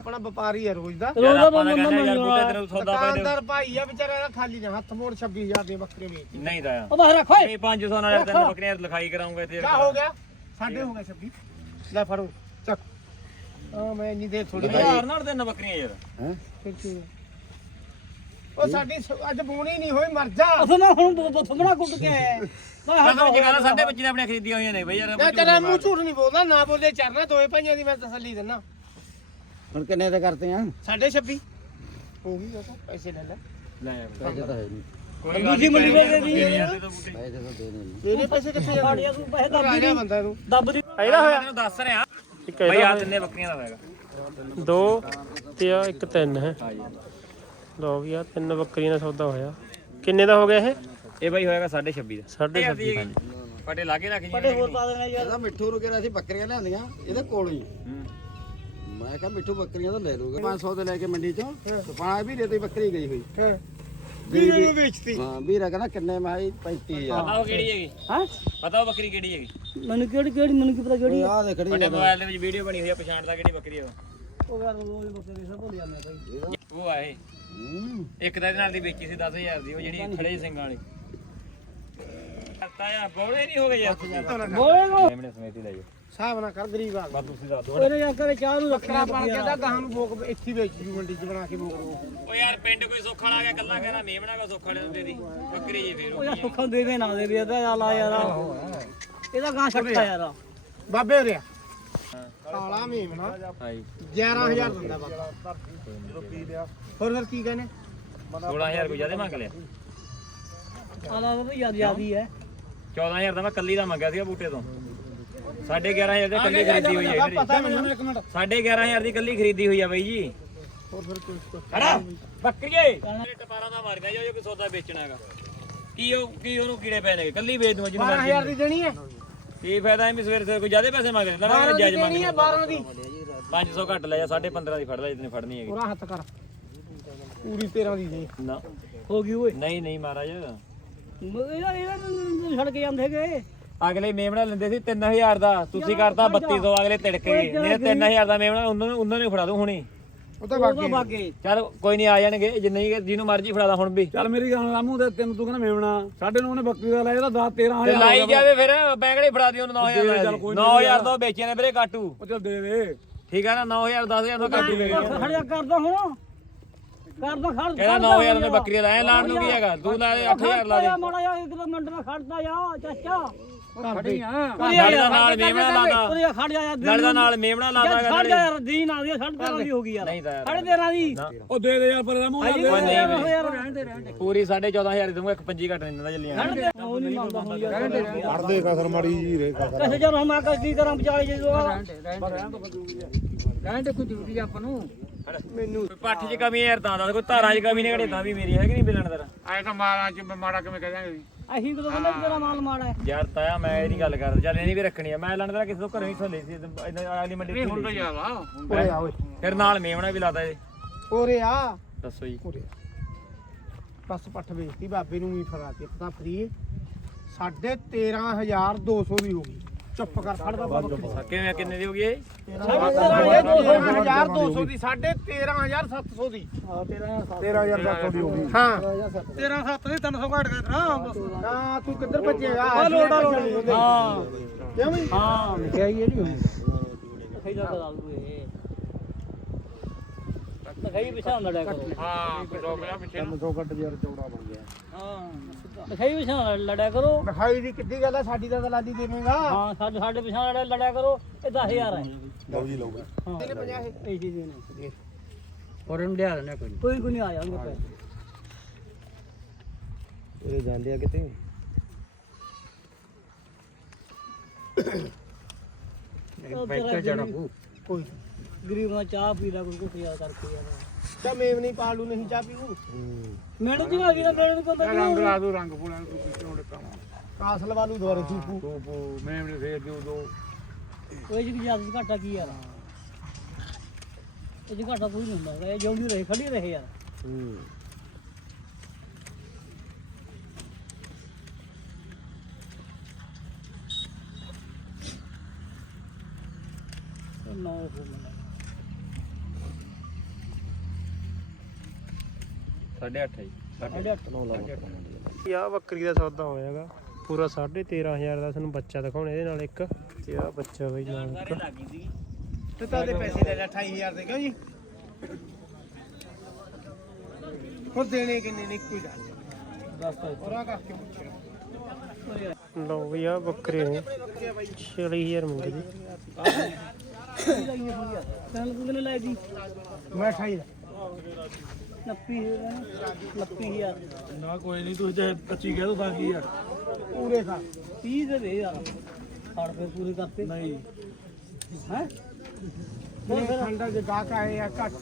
ਆਪਣਾ ਵਪਾਰੀ ਆ ਰੋਜ਼ ਦਾ। ਯਾਰ ਰੋਜ਼ ਦਾ ਆਪਾਂ ਤਾਂ ਬੰਦਾ ਕਹਿੰਦੇ ਯਾਰ ਬੂਟੇ ਜਾਣਾ ਤੈਨੂੰ ਸੌਦਾ ਪੈ ਦੁਕਾਨਦਾਰ ਭਾਈ ਆ ਵਿਚਾਰਾ ਇਹਦਾ ਖਾਲੀ ਨਾ ਹੱਥ ਮੋੜ 26000 ਦੇ ਬੱਕਰੇ ਵੇਚ ਨਹੀਂ ਦਾ ਉਹ ਬਸ ਰੱਖ ਓਏ ਨਹੀਂ 500 ਨਾਲ ਤਿੰਨ ਬੱਕਰੀਆਂ ਲਿਖਾਈ ਕਰਾਉਂਗੇ ਤੇ ਕਿਆ ਹੋ ਗਿਆ? ਸਾਡੇ ਹੋ ਗਏ 26 ਲੈ ਫੜੋ ਚੱਕ। ਆ ਮੈਂ ਇੰਨੀ ਦੇਰ ਥੋੜੀ ਯਾਰ ਨਾਲ ਤਿੰਨ ਬੱਕਰੀਆਂ ਯਾਰ। ਫਿਰ ਕੀ ਹੋਇਆ? ਉਹ ਸਾਡੀ ਸ- ਅੱਜ ਬੂਣੀ ਨਹੀਂ ਹੋਈ ਮਰ ਜਾ। ਅਸਾਂ ਨਾ ਹੁਣ ਥੰਮਣਾ ਕੁੱਟ ਕੇ ਆਇਆ। ਕਦੋਂ ਜਗਾਣਾ ਸਾਡੇ ਬੱਚੇ ਨੇ ਆਪਣੀਆਂ ਖਰੀਦੀਆਂ ਹੋਈਆਂ ਨੇ ਬਈ ਯਾਰ ਮੈਂ ਤੇਰਾ ਮੂੰਹ ਝੂਠ ਨਹੀਂ ਬੋਲਦਾ ਨਾ ਬੋਲੇ ਚਰਨਾ ਦੋਏ ਭਾਈਆਂ ਦੀ ਮੈਂ ਤਸੱਲੀ ਦਿੰਦਾ। ਹੁਣ ਕਿੰਨੇ ਤੇ ਕਰਤੇ ਆ? ਸਾਢੇ 26 ਹੋ ਗਈ ਉਹ ਤਾਂ। ਪੈਸੇ ਲੈ ਲੈ। ਲੈ ਪੈਸੇ ਤਾਂ ਹੈ ਨਹੀਂ। ਕੋਈ ਦੂਜੀ ਮੰਡੀ ਵੇਚ ਦੇ ਦੀ। ਯਾਰ ਦੇ ਤਾਂ ਬੂਟੇ। ਪੈਸੇ ਤਾਂ ਦੇ ਦੇ ਮੇਰੇ ਪੈਸੇ ਕਿੱਥੇ ਜਾਂਦੇ? ਸਾੜੀਆਂ ਤੂੰ ਪੈਸੇ ਦੱਬ ਰਾਜਾ ਬੰਦਾ ਤੂੰ। ਦੱਬ ਦੀ। ਇਹਦਾ ਹੋਇਆ ਤੈਨੂੰ ਦੱਸ ਰਿਹਾ। ਇੱਕ ਬਈ ਆ ਤਿੰਨੇ ਬੱਕਰੀਆਂ ਦਾ ਹੋਏਗਾ ਦੋ ਤੇ ਆ ਇੱਕ ਤਿੰਨ ਹੈ। ਲੋ ਵੀ ਆ ਤਿੰਨ ਬੱਕਰੀਆਂ ਦਾ ਸੌਦਾ ਹੋਇਆ। ਕਿੰਨੇ ਦਾ ਹੋ ਗਿਆ ਇਹ? ਇਹ ਬਈ ਹੋਏਗਾ 26.5 ਦਾ। ਸਾਢੇ ਛੱਬੀ। ਪਟੇ ਲਾਗੇ ਰੱਖ ਜੀ। ਬੜੇ ਹੋਰ ਪਾ ਦੇਣਾ ਯਾਰ। ਇਹਦਾ ਮਿੱਠੂ ਨੂੰ ਕਿਹਾ ਸੀ ਬੱਕਰੀਆਂ ਲਿਆਂਦੀਆਂ ਇਹਦੇ ਕੋਲ ਹੀ। ਹੂੰ। ਮੈਂ ਕਿਹਾ ਮਿੱਠੂ ਬੱਕਰੀਆਂ ਤਾਂ ਲੈ ਲੂਗਾ 500 ਦੇ ਲੈ ਕੇ ਮੰਡੀ ਚੋਂ ਸੁਪਾਣਾ ਵੀ ਦੇ ਬੱਕਰੀ ਗਈ ਹੋਈ। ਹਾਂ। ਵੀਰੇ ਨੂੰ ਵੇਚਤੀ। ਹਾਂ ਵੀਰਾ ਕਹਿੰਦਾ ਕਿੰਨੇ? ਮੈਂ ਜੀ 35000 ਪਤਾ ਉਹ ਕਿਹੜੀ ਹੈਗੀ? ਹਾਂ? ਪਤਾ ਉਹ ਬੱਕਰੀ ਕਿਹੜੀ ਹੈਗੀ? ਮੈਨੂੰ ਕਿਹੜੀ ਕਿਹੜੀ ਮੈਨੂੰ ਕੀ ਪਤਾ ਕਿਹੜੀ ਆ। ਦੇ ਖੜੀ ਵੱਡੇ ਮੋਬਾਈਲ ਦੇ ਵਿੱਚ ਵੀਡੀਓ ਬਣੀ ਹੋਈ ਆ ਪਛਾਣਦਾ ਕਿਹੜੀ ਬੱਕਰੀ ਆ ਉਹ। ਉਹ ਯਾਰ ਰੋਜ਼ ਬੱਕਰੇ ਸਭ ਭੁੱਲ ਜਾਂਦੇ ਆ ਬਾਈ। ਉਹ ਆਏ ਇੱਕ ਤਾਂ ਇਹਦੇ ਨਾਲ ਦੀ ਵੇਚੀ ਸੀ 10000 ਦੀ ਉਹ ਜਿਹੜੀ ਖੜੇ ਸਿੰਘਾਂ ਵਾਲੀ। ਤਾਇਆ ਬੋਲੇ ਨਹੀਂ ਹੋ ਗਏ ਯਾਰ। ਬੋਲੇ ਨੂੰ ਮੈਮਣੇ ਸਮੇਤ ਲੈ ਜਾਓ। ਸਾਹਬ ਨਾ ਕਰ ਗਰੀਬ ਆ। ਬਸ ਤੁਸੀਂ ਦੱਸ ਦਿਓ। ਉਹਨੇ ਕਰੇ ਚਾਹ ਨੂੰ ਰੱਖਣਾ ਬਣ ਕੇ ਤਾਂ ਗਾਹਾਂ ਨੂੰ ਭੋਗ ਇੱਥੇ ਵੇਚ ਜੂ ਮੰਡੀ 'ਚ ਬਣਾ ਕੇ ਭੋਗ ਉਹ ਯਾਰ ਪਿੰਡ ਕੋਈ ਸੁੱਖ ਵਾਲਾ ਆ ਗਿਆ ਕੱਲਾ ਕਹਿੰਦਾ ਮੇਮਣਾ ਕੋ ਸੁੱਖ ਵਾਲੇ ਨੂੰ ਦੇ ਦੀ। ਬੱਕਰੀ ਜੀ ਫੇਰ ਉਹ ਯਾਰ ਸੁੱਖਾਂ ਦੇਵੇ ਨਾ ਦੇਵੇ ਇਹਦਾ ਲਾ ਯਾਰ। ਇਹਦਾ ਗਾਂ ਛੱਟਾ ਯਾਰ। ਬਾਬੇ ਹੋਰਿਆ ਕਾਲਾ ਮੇਮਣਾ ਹਾਂਜੀ 11000 ਦਿੰਦਾ ਬਾਬਾ। ਹੋਰ ਫਿਰ ਕੀ ਕਹਿੰਦੇ? 16000 ਕੋਈ ਜ਼ਿਆਦਾ ਮੰਗ ਲਿਆ? ਆਲਾ ਤਾਂ ਯਾਦ ਯਾਦੀ ਹੈ 14000 ਦਾ ਮੈਂ ਕੱਲੀ ਦਾ ਮੰਗਿਆ ਸੀਗਾ ਬੂਟੇ ਤੋਂ। 11500 ਦੀ ਕੱਲੀ ਖਰੀਦੀ ਹੋਈ ਹੈ ਪਤਾ ਮੈਨੂੰ ਇੱਕ ਮਿੰਟ। 11500 ਦੀ ਕੱਲੀ ਖਰੀਦੀ ਹੋਈ ਆ ਬਾਈ ਜੀ। ਹੋਰ ਫਿਰ ਕੋਈ ਹੜਾ ਬੱਕਰੀਏ। ਟਪਾਰਾਂ ਦਾ ਮਾਰ ਗਿਆ ਜੋ ਕਿ ਸੌਦਾ ਵੇਚਣਾ ਹੈਗਾ। ਕੀ ਉਹ ਕੀ ਉਹਨੂੰ ਕੀੜੇ ਪੈ ਨੇ ਕੱਲੀ ਵੇਚ ਦੂੰ ਜਿਹਨੂੰ 12000 ਦੀ ਦੇਣੀ ਹੈ? ਕੀ ਫਾਇਦਾ ਐਵੇਂ ਸਵੇਰੇ ਸਵੇਰੇ ਕੋਈ ਜ਼ਿਆਦਾ ਪੈਸੇ ਮੰਗ ਲੈਂਦਾ ਮੈਂ 12 ਦੀ ਜਾਇਜ਼ ਮੰਗ ਦੇਣੀ ਹੈ 12 ਦੀ। 500 ਘੱਟ ਲੈ ਜਾ 15.5 ਦੀ ਫੜ ਲੈ ਜਿੰਨੇ ਫੜਨੀ ਹੈਗੀ। ਪੂਰਾ ਹੱਥ ਕਰ। ਪੂਰੀ 13 ਦੀ ਦੇ। ਨਾ। ਹੋ ਗਈ ਓਏ। ਨਹੀਂ ਨਹੀਂ ਮਹਾਰਾਜ। ਇਹਦਾ ਇਹਦਾ ਨੂੰ ਛੱਡ ਕੇ ਜਾਂਦੇ ਹੈਗੇ। ਅਗਲੇ ਮੇਮਣਾ ਲੈਂਦੇ ਸੀ 3000 ਦਾ ਤੁਸੀਂ ਕਰਤਾ 3200 ਅਗਲੇ ਤਿੜਕ। ਗਏ ਨਹੀਂ 3000 ਦਾ ਮੇਮਣਾ ਉਹਨਾਂ ਨੂੰ ਉਹਨਾਂ ਨੂੰ ਫੜਾ ਦੂੰ ਹੁਣੀ। ਉਹ ਤਾਂ ਉਹਦਾ ਬਾਗੇ ਚੱਲ ਕੋਈ ਨਹੀਂ ਆ ਜਾਣਗੇ ਜਿੰਨੇ ਹੀ ਜਿਹਨੂੰ ਮਰਜ਼ੀ ਫੜਾ ਦਾ ਹੁਣ ਵੀ। ਚੱਲ ਮੇਰੀ ਗੱਲ ਰਾਮੂ ਤੇ ਤੈਨੂੰ ਤੂੰ ਕਹਿੰਦਾ ਮੇਵਣਾ ਸਾਡੇ ਨੂੰ ਉਹਨੇ ਬੱਕਰੀ ਦਾ ਲਿਆ ਇਹਦਾ 10 ਤੇ 13000 ਲਾਈ ਜਾਵੇ ਫਿਰ। ਬੈਂਗੜੇ ਫੜਾ ਦੀ ਉਹਨੂੰ 9000 ਚੱਲ ਕੋਈ ਨੀ 9000 ਤੋਂ ਵੇਚੇ ਨੇ ਵੀਰੇ ਕਾਟੂ। ਉਹ ਚੱਲ ਦੇ ਦੇ। ਠੀਕ ਆ ਨਾ 9000 10000 ਦਾ ਕਾਟੂ ਵੇਚ ਗਿਆ ਖੜ ਜਾ ਕਰਦਾ ਹੁਣ। ਕਰਦਾ ਖੜ ਕਹਿੰਦਾ 9000 ਨੇ ਬੱਕਰੀ ਦਾ ਐ ਲਾਣ ਨੂੰ ਕੀ ਹੈਗਾ? ਤੂੰ ਲਾ ਦੇ 8000 ਲਾ ਦੇ। ਮਾੜਾ ਜਾ ਇੱਕ ਮਿੰਟ ਨਾਲ ਖੜਦਾ ਜਾ ਚਾਚਾ। ਖੜੀ ਆ ਨਾਲੇ ਦਾ ਨਾਲ ਮੇਮਣਾ ਲਾਦਾ। ਉਰੇ ਖੜ ਜਾ ਯਾਰ ਨਾਲੇ ਦਾ ਨਾਲ ਮੇਮਣਾ ਲਾਦਾ ਖੜ ਜਾ ਯਾਰ ਦੀਨ ਆ ਗਈ ਛੱਡ ਤੇਰਾਂ ਦੀ ਹੋ ਗਈ ਯਾਰ। ਨਹੀਂ ਤਾਂ ਯਾਰ। ਸਾਢੇ ਤੇਰਾਂ ਦੀ। ਉਹ ਦੇ ਦੇ ਯਾਰ ਪਰ ਦਾ ਦੇ। ਕੋਈ ਨਹੀਂ ਯਾਰ। ਰਹਿਣ ਦੇ ਰਹਿਣ ਦੇ। ਪੂਰੀ 14500 ਦੀ ਦੂੰਗਾ ਇੱਕ ਪੰਜੀ ਘੱਟ ਨਹੀਂ ਦਿੰਦਾ ਜੱਲੀਆਂ ਛੱਡ ਦੇ। ਉਹ ਨਹੀਂ ਮੰਨਦਾ ਹੁਣ ਯਾਰ। ਕਸਰ ਮਾੜੀ ਜੀ ਰੇ ਕਿਸੇ ਜਰ ਹਮਾ ਕੀ ਕਰਾਂ ਵਿਚਾਲੇ ਜੇ ਦੋ ਮੈਨੂੰ ਪੱਠ 'ਚ ਕਮੀ ਹੈ ਯਾਰ ਤਾਂ ਦੱਸ ਕੋਈ ਧਾਰਾਂ 'ਚ ਕਮੀ ਨਹੀਂ ਘੜੇ ਤਾਂ ਵੀ ਮੇਰੀ ਹੈਗੀ ਨਹੀਂ ਬਿਲਣ ਤੇਰਾ? ਆਏ ਤਾਂ ਮਾਰਾਂ ਚ ਮਾੜਾ ਕਿਵੇਂ ਕਹਿ ਦਾਂਗੇ ਅਸੀਂ ਕਦੋਂ ਕਹਿੰਦੇ ਵੀ ਤੇਰਾ ਮਾਲ ਮਾੜਾ ਹੈ? ਯਾਰ ਤਾਇਆ ਮੈਂ ਇਹਦੀ ਗੱਲ ਕਰਦਾ। ਚੱਲ ਇਹਨੀ ਵੀ ਰੱਖਣੀ ਆ। ਮੈਂ ਲੈਣ ਦਾ ਕਿਸੇ ਤੋਂ ਘਰੋਂ ਹੀ ਥੋਲੇ ਸੀ। ਅਗਲੀ ਮੰਡੀ ਤੋਂ ਲਈ ਸੀ। ਯਾਰ ਆ ਉਰੇ ਆ ਓਏ। ਫਿਰ ਨਾਲ ਮੇਵਣਾ ਵੀ ਲਾਦਾ ਇਹ। ਉਰੇ ਆ। ਦੱਸੋ ਜੀ। ਆ। ਬਸ ਪੱਠ ਵੇਚਤੀ ਬਾਬੇ ਨੂੰ ਵੀ ਫੜਾਤੀ ਪਤਾ ਫਰੀ ਸਾਢੇ 13200 ਦੀ ਹੋ ਗਈ। ਚੁੱਪ ਕਰ ਫੜ ਬਾਬਾ। ਬੱਕਰੀ ਕਿਵੇਂ ਕਿੰਨੇ ਦੀ ਹੋ ਗਈ ਇਹ? ਸਾਢੇ 13200 ਦੀ ਸਾਢੇ 13700 ਦੀ। 13700 ਦੀ ਹੋ ਗਈ। ਹਾਂ। 13 7 ਦੀ 300 ਘਟ ਗਿਆ ਤੇਰਾ ਹਾਂ ਤੂੰ ਕਿੱਧਰ ਭੱਜੇਗਾ? ਲੋੜ ਆ ਲੋੜ ਹਾਂ। ਕਿਉਂ ਬਈ? ਹਾਂ। ਕਿਹਾ ਹੀ ਇਹ। ਨਹੀਂ ਲਖਾਈ ਵਿਛਾਉਣ ਲੜਿਆ ਕਰੋ। ਹਾਂ ਕਿਲੋ ਮੇਰਾ ਪਿੱਛੇ ਨੂੰ। 300 ਕੱਟ ਯਾਰ ਚੌੜਾ ਬਣ ਗਿਆ। ਹਾਂ ਲਖਾਈ ਵਿਛਾਉਣ ਲੜਿਆ ਕਰੋ। ਲਿਖਾਈ ਦੀ ਕਿੱਡੀ ਗੱਲ ਹੈ ਸਾਡੀ ਤਾਂ ਦਲਾਲੀ ਦੇਵੇਂਗਾ ਹਾਂ ਸਾਡੇ ਸਾਡੇ ਪਿਛਾਂ ਲੜਿਆ ਲੜਿਆ ਕਰੋ ਇਹ 10000 ਹੈ ਲਓ ਜੀ ਲਓ ਹਾਂ। ਇਹਨੇ 50 ਇਹ ਜੀ ਦੇ ਨੇ ਫੋਰਨ ਲਿਆ ਲੈਣਾ ਕੋਈ ਕੋਈ ਕੋਈ ਨਹੀਂ ਆ ਜਾਣਗੇ ਪੈਸੇ ਇਹ ਜਾਂਦੇ ਆ ਕਿਤੇ। ਬੈਂਕ ਚੜਾ ਕੋਈ ਗਰੀਬ ਨਾਲ ਚਾਹ ਪੀ ਲੈ ਕੋਈ ਕੁਛ ਯਾਦ ਕਰਕੇ ਯਾਰ। ਚਾ ਮੇਵ ਨਹੀਂ ਪਾਲੂ ਨਹੀਂ ਚਾਹ ਪੀਊ? ਮੈਨੂੰ ਜੀ ਆ ਗਈ ਨਾ ਮੈਨੂੰ ਕੋਈ ਪਤਾ ਰੰਗ ਲਾ ਦੂ ਰੰਗ ਫੁੱਲਾਂ ਨੂੰ ਪਿੱਛੋਂ ਡਕਾਵਾਂ ਕਾਸਲ ਵਾਲੂ ਦੁਆਰੇ ਚੀਪੂ ਤੂੰ ਪੂ ਮੈਂ ਵੀ ਫੇਰ ਦਿਓ ਦੋ। ਉਹ ਜੀ ਯਾਦ ਘਾਟਾ ਕੀ ਯਾਰ? ਇਹ ਜੀ ਘਾਟਾ ਕੋਈ ਨਹੀਂ ਹੁੰਦਾ ਇਹ ਜਿਉਂਦੀ ਰਹੇ ਖੜੀ ਰਹੇ ਯਾਰ। ਹੂੰ। ਨੌ ਹੋ ਗਿਆ 8.5 ਜੀ। ਆ ਬੱਕਰੀ ਦਾ ਸੌਦਾ ਹੋਇਆਗਾ। ਪੂਰਾ 13500 ਦਾ ਤੁਹਾਨੂੰ ਬੱਚਾ ਦਿਖਾਉਣਾ ਇਹਦੇ ਨਾਲ ਇੱਕ। ਤੇ ਆ ਬੱਚਾ ਬਈ ਨਾਲ ਇੱਕ। ਤੇ ਤਾਂ ਦੇ ਪੈਸੇ ਲੈ ਲੈ 28000 ਦੇ ਕਿਉਂ ਜੀ? ਹੋਰ ਦੇਣੇ ਕਿੰਨੇ ਨੇ ਕੋਈ ਗੱਲ ਦੱਸ। ਹੋਰਾਂ ਕਰਕੇ ਪੁੱਛਿਆ। ਲਓ ਵੀ ਆ ਬੱਕਰੇ ਨੇ। 40000 ਮੰਗੀ ਜੀ ਚੱਲ ਤੂੰ ਕਿੰਨੇ ਲੈ ਜੀ ਮੈਂ 28 ਦਾ 90 90000 ਨਾ ਕੋਈ ਨਹੀਂ ਤੂੰ ਜੇ 25 ਕਹਿ ਦੋ ਤਾਂ ਕੀ ਆ। ਪੂਰੇ ਖਾ 30 ਦੇ ਦੇ ਯਾਰ। ਸਾੜ ਫੇਰ ਪੂਰੇ ਕਰਤੇ। ਨਹੀਂ। ਹੈ? ਠੰਡਾ ਜੇ ਗਾਹਕ ਆਏ ਆ ਘੱਟ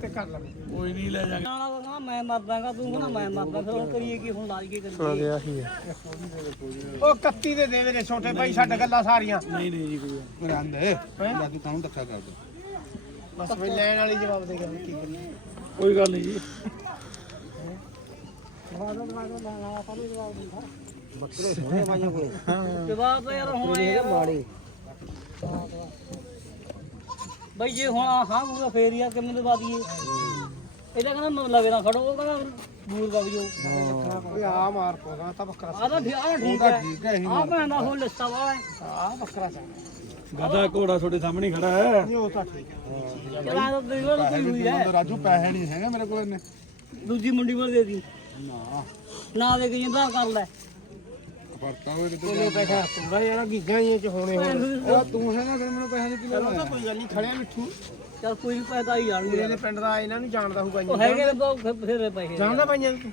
ਤੇ ਕਰ ਲਵੇ ਕੋਈ ਨਹੀਂ ਲੈ ਜਾ ਨਾਲਾ ਕਹਿੰਦਾ ਮੈਂ ਮਰਦਾਗਾ ਤੂੰ ਕਹਿੰਦਾ ਮੈਂ ਮਰਦਾ ਫਿਰ ਹੁਣ ਕਰੀਏ ਕੀ ਹੁਣ ਲਾਜ ਕੀ ਆ ਕਰੀਏ ਗਿਆ ਹੀ ਹੈ ਉਹ 31 ਦੇ ਦੇ ਮੇਰੇ ਛੋਟੇ ਭਾਈ ਛੱਡ ਗੱਲਾਂ ਸਾਰੀਆਂ। ਨਹੀਂ ਨਹੀਂ ਜੀ ਕੋਈ ਰਹਿੰਦੇ ਜਾਂ ਤੂੰ ਕਾਹਨੂੰ ਧੱਕਾ ਕਰਦਾ। ਬਸ ਵੀ ਲੈਣ ਵਾਲੀ ਜਵਾਬ ਦੇ ਗੱਲ ਕੀ ਕਰੀਏ। ਕੋਈ ਗੱਲ ਨਹੀਂ ਜੀ। ਜਵਾਬ ਤਾਂ ਯਾਰ ਹੁਣ ਇਹ ਮਾੜੇ ਬਈ ਜੇ ਹੁਣ ਹਾਂ ਬੂਗਾ ਫੇਰ ਯਾਰ ਕਿੰਨੇ ਦੇ ਬਾਦੀਏ ਇਹਦਾ ਕਹਿੰਦਾ ਮੈਂ ਲਵੇ ਨਾ ਖੜੋ ਉਹ ਕਹਿੰਦਾ ਦੂਰ ਵਗ ਜਾਓ। ਓਏ ਆ ਮਾਰ ਪੋਗਾ ਤਾਂ ਬੱਕਰਾ ਆਹ ਤਾਂ ਠੀਕ ਆਹ ਠੀਕ ਹੈ। ਠੀਕ ਹੈ ਆਹ ਪੈਂਦਾ ਹੁਣ ਲਿਸਤਾ ਵਾ। ਆ ਬੱਕਰਾ ਸਾਡਾ ਗਦਾ ਘੋੜਾ ਤੁਹਾਡੇ ਸਾਹਮਣੇ ਹੀ ਖੜਾ ਹੈ। ਨਹੀਂ ਉਹ ਤਾਂ ਠੀਕ ਹੈ। ਚਲਾ ਤਾਂ ਦੇ ਲੋ ਕੋਈ ਹੋਈ ਹੈ। ਰਾਜੂ ਪੈਸੇ ਨਹੀਂ ਹੈਗੇ ਮੇਰੇ ਕੋਲ ਇੰਨੇ। ਦੂਜੀ ਮੰਡੀ ਪਰ ਦੇ ਦੀ। ਨਾ। ਨਾ ਦੇ ਕੇ ਜਿੰਦਾ ਕਰ ਲੈ। ਫਰਤਾ ਹੋਵੇ ਕਿਤੇ ਉਹਨੇ ਪੈਸਾ ਤੁੰਦਾ ਯਾਰ ਗਿੱਗਾਂ ਹੀ ਚ ਹੋਣੇ ਹੁਣ। ਉਹ ਤੂੰ ਹੈਗਾ ਫਿਰ ਮੈਨੂੰ ਪੈਸੇ ਨਹੀਂ ਚਲੋ ਤਾਂ ਕੋਈ ਗੱਲ ਨਹੀਂ ਖੜਿਆ ਮਿੱਠੂ। ਚੱਲ ਕੋਈ ਨਹੀਂ ਪੈਦਾ ਹੀ ਜਾਣਗੇ ਮੇਰੇ ਦੇ ਪਿੰਡ ਦਾ ਇਹਨਾਂ ਨੂੰ ਜਾਣਦਾ ਹੋਊਗਾ ਉਹ ਜੀ ਹੈਗੇ ਨੇ ਬਹੁਤ ਬਥੇਰੇ ਪੈਸੇ ਜਾਣਦਾ ਭਾਈਆਂ ਨੂੰ ਤੂੰ?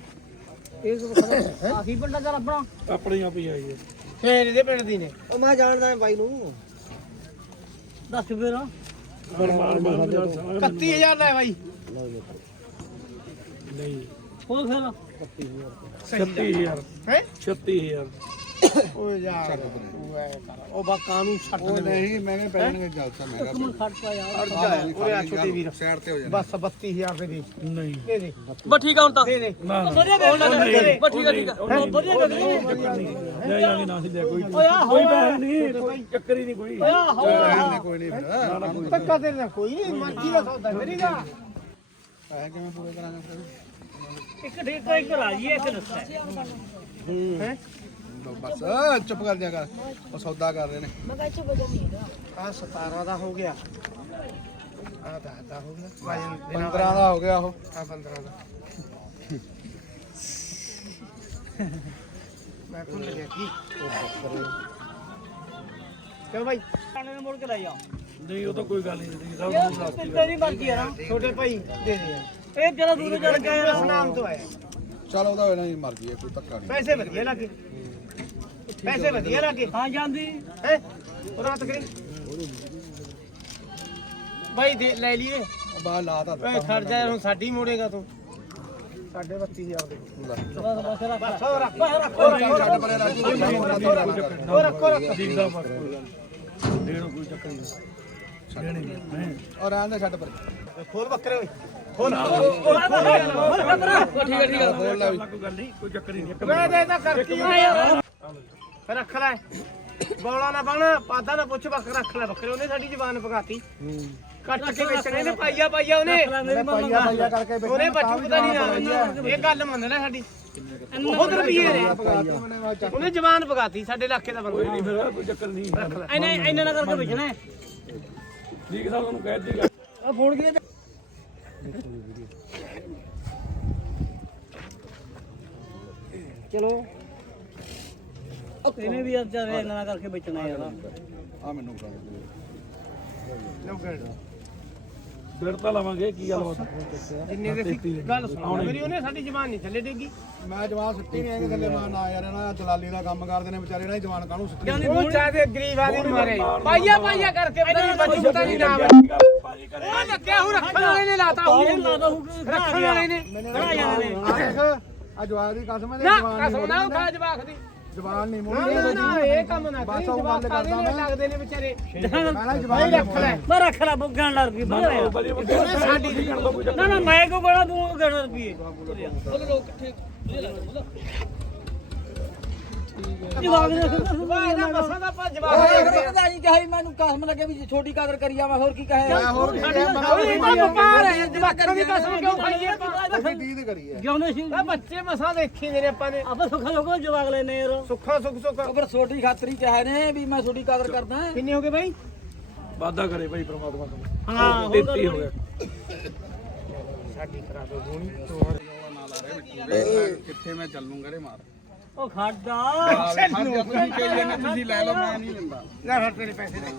ਇਹ ਤਾਂ ਆਖੀ ਪਿੰਡਾ ਆਪਣਾ ਆਪਣੀ? ਆਪ ਹੀ ਆਈ ਹੈ ਫੇਰ ਇਹਦੇ ਪਿੰਡ ਦੀ ਨੇ। ਉਹ ਮੈਂ ਜਾਣਦਾ ਬਾਈ ਨੂੰ। ਦੱਸ ਫੇਰ। ਮਾਰ ਮਾਰ ਮਾਰ 31000 ਲੈ ਬਾਈ। ਨਹੀਂ ਹੋਰ ਫਿਰ? 36000 ਹੈ? 36000 ਓਏ ਯਾਰ। ਉਹ ਐ ਕਰ। ਉਹ ਬਾ ਕਾਨੂੰਨ ਛੱਡ ਉਹ ਦੇ ਨਹੀਂ ਮਹਿੰਗੇ ਪੈਣਗੇ ਜਲਸਾ ਮਹਿੰਗਾ ਇੱਕ ਮਿੰਟ ਖੜ ਪਾ ਯਾਰ। ਅੜ ਜਾ ਓਏ ਆ ਛੋਟੇ ਵੀਰ। ਸਾਈਡ ਤੇ ਹੋ ਜਾ। ਬਸ 32000 ਦੇ ਦੇ। ਨਹੀਂ। ਦੇ ਦੇ। ਬਸ ਠੀਕ ਆ ਹੁਣ ਤਾਂ। ਦੇ ਦੇ। ਵਧੀਆ ਲੈ ਬਸ ਠੀਕ ਆ ਠੀਕ ਆ। ਵਧੀਆ ਵੇਖ ਲੈ ਲੈ ਜਾਣੀ ਨਾ ਸੀ ਲੈ ਕੋਈ ਕੋਈ ਪੈਸੇ ਨਹੀਂ ਕੋਈ ਚੱਕਰ ਹੀ ਨਹੀਂ ਕੋਈ। ਕੋਈ ਨਹੀਂ ਧੱਕਾ ਤੇਰੇ ਨਾਲ ਕੋਈ ਨਹੀਂ। ਮਰਜ਼ੀ ਦਾ ਸੌਦਾ ਕਰੀਦਾ ਪੈਸੇ ਕਿਵੇਂ ਪੂਰੇ ਕਰਾਂਗੇ ਇੱਕ ਠੀਕ ਇੱਕ ਰਾਜੀ ਇੱਕ ਦੱਸਾ ਹੈ? ਬਸ ਚੁੱਪ ਕਰ ਜਾ ਕਰ। ਉਹ ਸੌਦਾ ਕਰ ਰਹੇ ਨੇ। ਆ 17 ਦਾ ਹੋ ਗਿਆ। ਆ 10 ਦਾ ਹੋ ਗਿਆ। ਵਜਨ ਦੇ ਨਾਲ 15 ਦਾ ਹੋ ਗਿਆ ਉਹ। ਆ 15 ਦਾ। ਮੈਂ ਭੁੱਲ ਗਿਆ ਕੀ। ਚਲ ਭਾਈ ਖਾਣੇ ਨੂੰ ਮੁੜ ਕੇ ਲੈ ਜਾ ਨਹੀਂ ਉਹ ਤਾਂ ਕੋਈ ਗੱਲ ਨਹੀਂ ਸਭ ਨੂੰ ਦੱਸ ਤੇਰੀ ਮਰਜ਼ੀ ਆ ਨਾ। ਛੋਟੇ ਭਾਈ ਦੇ ਦੇ ਯਾਰ। ਇਹ ਜਰਾ ਦੂਰ ਚੱਲ ਕੇ ਕਿਹੜਾ ਸੁਨਾਮ ਤੋਂ ਆਇਆ। ਚਲ ਉਹਦਾ ਇਹਨਾਂ ਦੀ ਮਰਜ਼ੀ ਹੈ ਕੋਈ ਧੱਕਾ ਨਹੀਂ। ਪੈਸੇ ਵਧੀਆ ਲੱਗੇ ਪੈਸੇ ਵਧੀਆ ਲੱਗੇ ਹਾਂ ਜਾਂਦੀ। ਹੈ? ਉਹ ਰਾਤ ਕਰੀ। ਭਾਈ ਦੇ ਲੈ ਲਈਏ। ਉਹ ਬਾਹਰ ਲਾਤਾ ਓਏ ਖੜ ਜਾ ਹੁਣ ਸਾਡੀ ਮੋੜੇਗਾ ਤੂੰ। ਸਾਡੇ 32000 ਦੇ ਬਸ ਬਸ ਰੱਖ। ਬਸ ਹੋ ਰੱਖ ਹੋ ਰੱਖ। ਹੋ ਰੱਖ ਛੱਡ ਪਰੇ ਰਾਜੂ ਕੋਈ ਨਹੀਂ ਹੋ ਰੱਖ ਹੋ ਰੱਖ ਠੀਕ ਦਾ ਬਸ ਕੋਈ ਗੱਲ ਨਹੀਂ ਦੇਣੋ ਕੋਈ ਚੱਕਰ ਨਹੀਂ ਦੇਣੀ ਨਹੀਂ ਔਰ ਆਂਦੇ ਛੱਡ ਪਰੇ ਖੋਲ। ਬੱਕਰੇ ਓਏ ਖੋਲ। ਠੀਕ ਹੈ ਠੀਕ ਹੈ। ਖੋਲ ਲੈ ਵੀ। ਕੋਈ ਗੱਲ ਨਹੀਂ ਕੋਈ ਚੱਕਰ ਹੀ ਨਹੀਂ ਮੈਂ ਦੇ ਤਾਂ ਕਰ ਕੀ ਯਾਰ ਰੱਖ ਲੈ। ਬੌਲਾ ਨਾ ਬਣਾ ਪਾਦਾ ਨਾ ਪੁੱਛ ਬੱਕ ਰੱਖ ਲੈ ਬੱਕਰੇ ਉਹਨੇ ਸਾਡੀ ਜ਼ਬਾਨ ਪਕਾਤੀ ਕੱਟ ਕੇ ਵੇਚਣੇ ਨੇ ਪਾਈਆ ਪਾਈਆ ਉਹਨੇ। ਪਾਈਆ ਕਰਕੇ ਉਹਨੇ ਬੱਚੂ ਪਤਾ ਨਹੀਂ ਇਹ ਗੱਲ ਮੰਨ ਲੈ ਸਾਡੀ। ਬਹੁਤ ਰੁਪਏ ਨੇ। ਉਹਨੇ ਜ਼ਬਾਨ ਪਕਾਤੀ ਸਾਡੇ ਇਲਾਕੇ ਦਾ ਬੰਦਾ। ਨਹੀਂ ਫਿਰ ਕੋਈ ਚੱਕਰ ਨਹੀਂ ਇਹਨੇ ਇਹਨੇ ਨਾ ਕਰਕੇ ਵੇਚਣਾ ਠੀਕ ਸਾਹਿਬ ਨੂੰ ਕਹਿ ਦਿੱਤੀ ਆ ਫੋਨ ਕੀ ਚਲੋ। ਇਹਨੇ ਵੀ ਅੱਜ ਇਹਨਾਂ ਨਾਲ ਕਰਕੇ ਵੇਚਣਾ ਯਾਰ। ਆ ਮੈਨੂੰ ਕਰ ਫਿਰ ਤਾਂ ਲਵਾਂਗੇ ਕੀ ਗੱਲ ਬਾਤ ਜਿੰਨੇ ਦੇ ਸੀ ਗੱਲ ਸੁਣੋ ਮੇਰੀ ਉਹਨੇ ਸਾਡੀ ਜ਼ਬਾਨ ਨਹੀਂ ਥੱਲੇ ਡੇਗੀ। ਮੈਂ ਜਵਾਨ ਸੁੱਟੀ ਨਹੀਂ ਹੈਗੇ ਥੱਲੇ ਮਾਂ ਨਾ ਯਾਰ ਇਹਨਾਂ ਦਲਾਲੀ ਦਾ ਕੰਮ ਕਰਦੇ ਨੇ ਵਿਚਾਰੇ ਇਹਨਾਂ ਜਵਾਨ ਕਾਹਨੂੰ ਸੁੱਟੀ ਉਹ ਚਾਹਦੇ ਗਰੀਬ ਆਦਮੀ ਮਾਰੇ। ਪਾਈਆ ਪਾਈਆ ਕਰਕੇ ਪਤਾ ਨਹੀਂ ਬੱਚੂ ਪਤਾ ਨਹੀਂ ਨਾ ਉਹ ਲੱਗਿਆ ਹੂੰ ਰੱਖਣ ਵਾਲੇ ਨੇ ਲਾਤਾ ਇਹ ਹੂੰ ਲਾਦਾ ਹੂੰ ਕਿ ਰੱਖਣ ਵਾਲੇ ਨੇ। ਜਾਣੇ ਨੇ। ਆ ਦੇਖ ਆ ਜਵਾਨ ਦੀ ਕਸਮ ਹੈ ਨਾ ਜਵਾਨ ਕਸਮ ਨਾ ਖਾ ਜਵਾਖ ਦੀ। ਜਵਾਨ ਨਹੀਂ ਨਾ ਮੋੜੀ ਨਾ ਨਾ ਇਹ ਕੰਮ ਨਾ ਕਰੀ ਬਸ ਉਹ ਗੱਲ ਕਰਦਾ ਨੇ ਮੈਂ। ਲੱਗਦੇ ਨੇ ਵਿਚਾਰੇ। ਮੈਂ ਨਾ ਭਾਈ ਜਵਾਨ ਰੱਖ ਲੈ। ਮੈਂ ਰੱਖ ਲਾ ਬੁੱਗਣ ਲੱਗ ਗਈ ਉਹਨੇ ਸਾਡੀ ਨਾ ਨਾ ਮੈਂ ਕੋ ਬੜਾ ਤੂੰ ਗੜ ਰੁਪਏ ਜਵਾਬ ਦੇ ਸਿੱਧਾ ਵਾਹ ਇਹਦਾ ਮਸਾਂ ਦਾ ਆਪਾਂ ਜਵਾਬ ਓਏ ਦੇ ਫਿਰ ਉਹਦਾ ਜੀ ਕਹੇ ਮੈਨੂੰ ਕਸਮ ਲੱਗੇ ਵੀ ਛੋਟੀ ਕਦਰ ਕਰੀ ਜਾਵਾਂ ਹੋਰ ਕੀ ਕਹੇ ਹੋਰ ਕੀ ਇਹਦਾ ਵਪਾਰ ਹੈ ਜਵਾਕਾਂ ਦੀ ਕਸਮ ਕਿਉਂ ਖਾਈਏ ਆਪਾਂ ਜਿਉਂਦੇ ਸੀ ਆ ਬੱਚੇ ਮਸਾਂ ਦੇਖੀ ਨੇ ਆਪਾਂ ਨੇ। ਆਪਾਂ ਸੁੱਖਾ ਲੋਕਾਂ ਜਵਾਗ ਲੈਨੇ ਯਾਰ। ਸੁੱਖਾ ਸੁੱਖ ਸੁੱਖ। ਫਿਰ ਛੋਟੀ ਖਾਤਰੀ ਚਾਹੇ ਨੇ ਵੀ ਮੈਂ ਛੋਟੀ ਕਦਰ ਕਰਦਾ। ਕਿੰਨੇ ਹੋ ਗਏ ਬਾਈ? ਵਾਦਾ ਕਰੇ ਭਾਈ ਪ੍ਰਮਾਤਮਾ ਤੁਹਾਨੂੰ ਹਾਂ ਦਿੱਤੀ ਹੋ ਗਿਆ। ਕਿੱਥੇ ਮੈਂ ਚੱਲੂਗਾ ਰੇ ਮਾਰ। ਉਹ ਖੜਦਾ ਤੁਸੀਂ ਕਹੀ ਜਾਂਦੇ ਤੁਸੀਂ ਲੈ ਲਓ ਮੈਂ ਨਹੀਂ ਲੈਂਦਾ ਲੈ ਫਿਰ ਤੇਰੇ ਪੈਸੇ ਦੇ